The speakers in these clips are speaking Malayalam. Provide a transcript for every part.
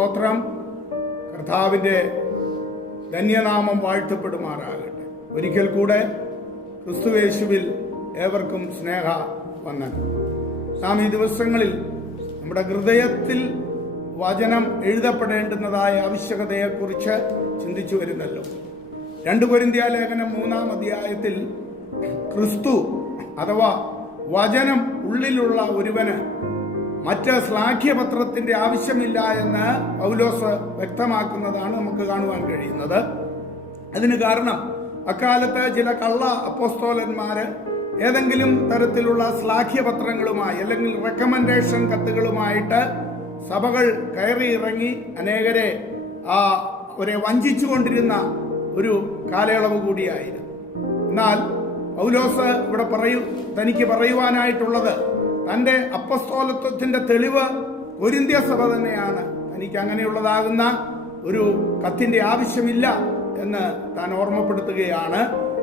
സ്തോത്രം. കർത്താവിൻ്റെ ധന്യനാമം വാഴ്ത്തപ്പെടുമാറാകട്ടെ. ഒരിക്കൽ കൂടെ ക്രിസ്തുയേശുവിൽ ഏവർക്കും സ്നേഹ വന്ദനം. നാം ഈ ദിവസങ്ങളിൽ നമ്മുടെ ഹൃദയത്തിൽ വചനം എഴുതപ്പെടേണ്ടുന്നതായ ആവശ്യകതയെക്കുറിച്ച് ചിന്തിച്ചു വരുന്നല്ലോ. 2 കൊരിന്ത്യ ലേഖനം 3-ാം അധ്യായത്തിൽ ക്രിസ്തു അഥവാ വചനം ഉള്ളിലുള്ള ഒരുവന് മറ്റ് ശ്ലാഘ്യപത്രത്തിന്റെ ആവശ്യമില്ല എന്ന് പൗലോസ് വ്യക്തമാക്കുന്നതാണ് നമുക്ക് കാണുവാൻ കഴിയുന്നത്. അതിന് കാരണം അക്കാലത്ത് ചില കള്ള അപ്പോസ്തോലന്മാര് ഏതെങ്കിലും തരത്തിലുള്ള ശ്ലാഘ്യപത്രങ്ങളുമായി അല്ലെങ്കിൽ റെക്കമെൻഡേഷൻ കത്തുകളുമായിട്ട് സഭകൾ കയറി ഇറങ്ങി അനേകരെ അവരെ വഞ്ചിച്ചുകൊണ്ടിരുന്ന ഒരു കാലയളവ് കൂടിയായിരുന്നു. എന്നാൽ പൗലോസ് ഇവിടെ തനിക്ക് പറയുവാനായിട്ടുള്ളത് തന്റെ അപ്പസ്തോലത്വത്തിന്റെ തെളിവ് കൊരിന്ത്യ സഭ തന്നെയാണ്. തനിക്ക് അങ്ങനെയുള്ളതാകുന്ന ഒരു കത്തിന്റെ ആവശ്യമില്ല എന്ന് താൻ ഓർമ്മപ്പെടുത്തുകയാണ്.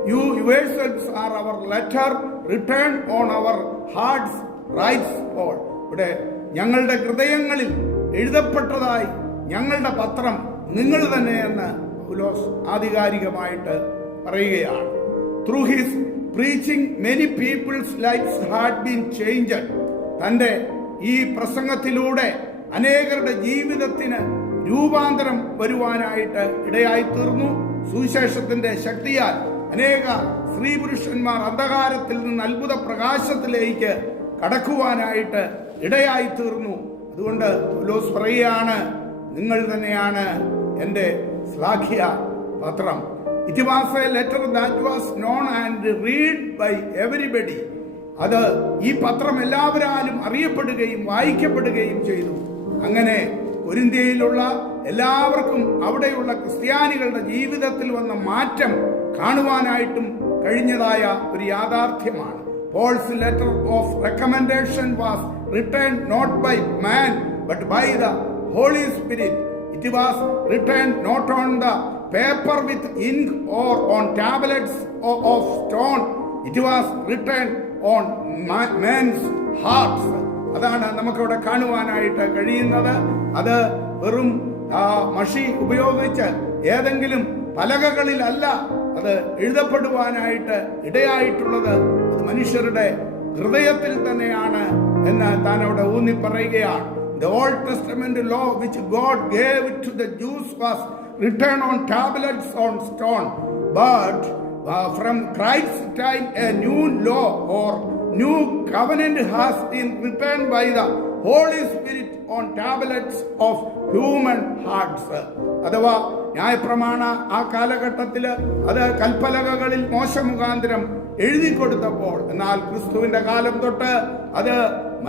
You yourselves are our letter written on our hearts, writes Paul. ഇവിടെ ഞങ്ങളുടെ ഹൃദയങ്ങളിൽ എഴുതപ്പെട്ടതായി ഞങ്ങളുടെ പത്രം നിങ്ങൾ തന്നെയെന്ന് പൗലോസ് ആധികാരികമായിട്ട് പറയുകയാണ്. Through his preaching many people's lives had been changed. തന്റെ ഈ പ്രസംഗത്തിലൂടെ അനേകരുടെ ജീവിതത്തിന് രൂപാന്തരം വരുവാനായിട്ട് ഇടയായി തീർന്നു. സുവിശേഷത്തിന്റെ ശക്തിയാൽ അനേക സ്ത്രീ പുരുഷന്മാർ അന്ധകാരത്തിൽ നിന്ന് അത്ഭുത പ്രകാശത്തിലേക്ക് കടക്കുവാനായിട്ട് ഇടയായി തീർന്നു. അതുകൊണ്ട് പൗലോസ് പറയുകയാണ്, നിങ്ങൾ തന്നെയാണ് എൻ്റെ ശ്ലാഘ്യ പത്രം. It was a letter that was known and read by everybody. അത് ഈ പത്രം എല്ലാവരാലും അറിയപ്പെടുകയും വായിക്കപ്പെടുകയും ചെയ്തു. അങ്ങനെ കൊരിന്ത്യയിലുള്ള എല്ലാവർക്കും അവിടെയുള്ള ക്രിസ്ത്യാനികളുടെ ജീവിതത്തിൽ വന്ന മാറ്റം കാണുവാനായിട്ടും കഴിഞ്ഞതായ ഒരു യാഥാർത്ഥ്യമാണ്. Paul's letter of recommendation was written not by man but by the Holy Spirit. It was written not on the paper with ink or on tablets of stone. It was written on man's hearts. അതാണ് നമുക്കിവിടെ കാണുവാനായിട്ട് കഴിയുന്നത്. അത് വെറും മഷി ഉപയോഗിച്ച് ഏതെങ്കിലും പലകകളിലല്ല അത് എഴുതപ്പെടുവാനായിട്ട് ഇടയായിട്ടുള്ളത്. അത് മനുഷ്യരുടെ ഹൃദയത്തിൽ തന്നെയാണ് എന്ന് താൻ അവിടെ ഊന്നി പറയുകയാണ്. The Old Testament law which God gave to the Jews was written on tablets on stone, but from Christ's time a new law or new covenant has been written by the Holy Spirit on tablets of human hearts. അഥവാ ന്യായപ്രമാണ ആ കാലഘട്ടത്തില് അത് കൽപ്പലകകളിൽ മോശ മുഖാന്തരം എഴുതി കൊടുത്തപ്പോൾ, എന്നാൽ ക്രിസ്തുവിന്റെ കാലം തൊട്ട് അത്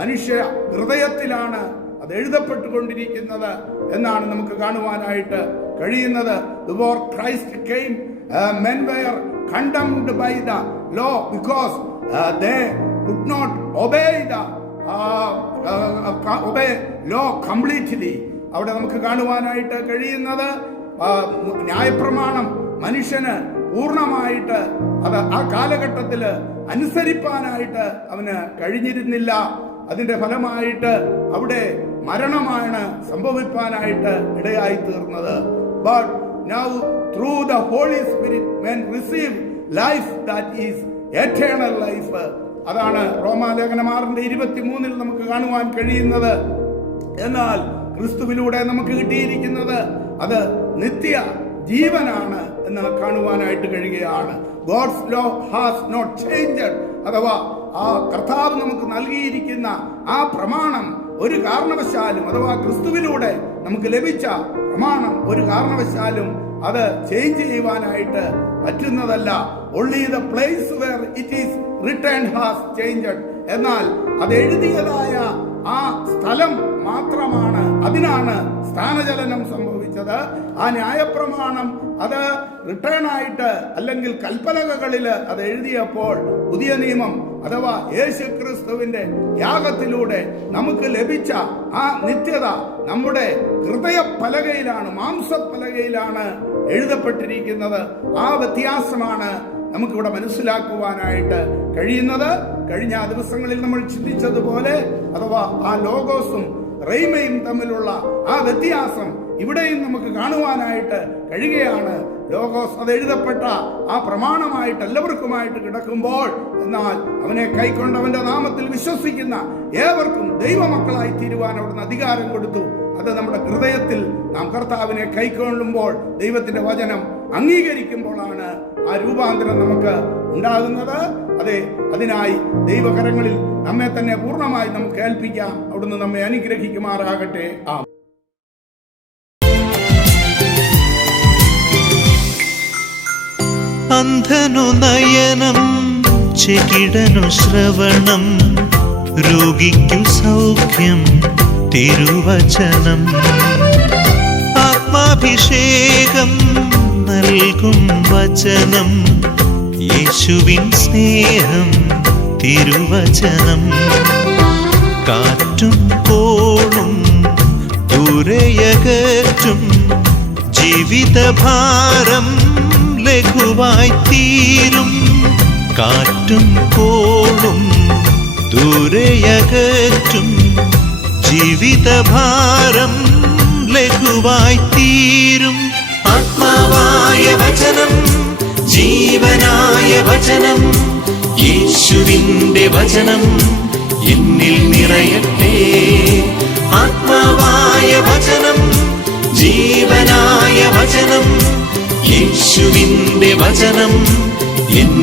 മനുഷ്യ ഹൃദയത്തിലാണ് അത് എഴുതപ്പെട്ടുകൊണ്ടിരിക്കുന്നത് എന്നാണ് നമുക്ക് കാണുവാനായിട്ട് കഴിയുന്നത്. Before Christ came, men were condemned by the law because they could not obey law completely. അവിടെ നമുക്ക് കാണുവാനായിട്ട് കഴിയുന്നത് ന്യായപ്രമാണം മനുഷ്യന് പൂർണ്ണമായിട്ട് അത് ആ കാലഘട്ടത്തില് അനുസരിപ്പാനായിട്ട് അവന് കഴിഞ്ഞിരുന്നില്ല. അതിന്റെ ഫലമായിട്ട് അവിടെ മരണമാണ് സംഭവിപ്പാനായിട്ട് ഇടയായി തീർന്നത്. But now through the Holy Spirit men receive life that is eternal life. അതാണ് റോമാലേഖനം 6:23 നമുക്ക് കാണുവാൻ കഴിയുന്നത്. എന്നാൽ ക്രിസ്തുവിലൂടെ നമുക്ക് കിട്ടിയിരിക്കുന്നത് അത് നിത്യ ജീവനാണ് എന്ന് കാണുവാനായിട്ട് കഴിയുകയാണ്. God's law has not changed. അഥവാ ആ കർത്താവ് നമുക്ക് നൽകിയിരിക്കുന്ന ആ പ്രമാണം ഒരു കാരണവശാലും, അഥവാ ക്രിസ്തുവിലൂടെ നമുക്ക് ലഭിച്ച പ്രമാണം ഒരു കാരണവശാലും അത് ചേഞ്ച് ചെയ്യുവാനായിട്ട് പറ്റുന്നതല്ല. Only the place where it is written has changed. എന്നാൽ അത് എഴുതിയതായ ആ സ്ഥലം മാത്രമാണ്, അതിനാണ് സ്ഥാനചലനം സംഭവിച്ചത്. ആ ന്യായപ്രമാണം അത് റിട്ടേൺ ആയിട്ട് അല്ലെങ്കിൽ കൽപ്പലകകളില് അത് എഴുതിയപ്പോൾ പുതിയ നിയമം അഥവാ യേശു ക്രിസ്തുവിന്റെ യാഗത്തിലൂടെ നമുക്ക് ലഭിച്ച ആ നിത്യത നമ്മുടെ ഹൃദയപ്പലകയിലാണ്, മാംസപ്പലകയിലാണ് എഴുതപ്പെട്ടിരിക്കുന്നത്. ആ വ്യത്യാസമാണ് നമുക്കിവിടെ മനസ്സിലാക്കുവാനായിട്ട് കഴിയുന്നത്. കഴിഞ്ഞ ദിവസങ്ങളിൽ നമ്മൾ ചിന്തിച്ചതുപോലെ, അഥവാ ആ ലോഗോസും റെയ്മയും തമ്മിലുള്ള ആ വ്യത്യാസം ഇവിടെയും നമുക്ക് കാണുവാനായിട്ട് കഴിയുകയാണ്. ലോഗോസ് അത് എഴുതപ്പെട്ട ആ പ്രമാണമായിട്ട് എല്ലാവർക്കുമായിട്ട് കിടക്കുമ്പോൾ, എന്നാൽ അവനെ കൈക്കൊണ്ടവന്റെ നാമത്തിൽ വിശ്വസിക്കുന്ന ഏവർക്കും ദൈവമക്കളായി തീരുവാൻ അവിടുന്ന് അധികാരം കൊടുത്തു. അത് നമ്മുടെ ഹൃദയത്തിൽ നാം കർത്താവിനെ കൈക്കൊള്ളുമ്പോൾ, ദൈവത്തിന്റെ വചനം അംഗീകരിക്കുമ്പോഴാണ് ആ രൂപാന്തരം നമുക്ക് ഉണ്ടാകുന്നത്. അതെ, അതിനായി ദൈവകരങ്ങളിൽ നമ്മെ തന്നെ പൂർണ്ണമായി നമുക്ക് ഏൽപ്പിക്കാം. അവിടുന്ന് നമ്മെ അനുഗ്രഹിക്കുമാറാകട്ടെ. അന്ധനു നയനം, ചെകിടനു ശ്രവണം, രോഗിക്കു സൗഖ്യം തിരുവചനം. ആത്മാഭിഷേകം നൽകും വചനം, യേശുവിൻ സ്നേഹം തിരുവചനം. കാറ്റും കോളും ദൂരയകറ്റും, ജീവിതഭാരം ലഘുവായി തീരും. കാറ്റും കോളും ദൂരയകറ്റും, ജീവിതഭാരം ലഘുവായി തീരും. ആത്മാവായ വചനം, ജീവനായ വചനം, യേശുവിന്റെ വചനം എന്നിൽ നിറയട്ടെ. ആത്മാവായ വചനം, ജീവനായ വചനം, യേശുവിന്റെ വചനം എന്നിൽ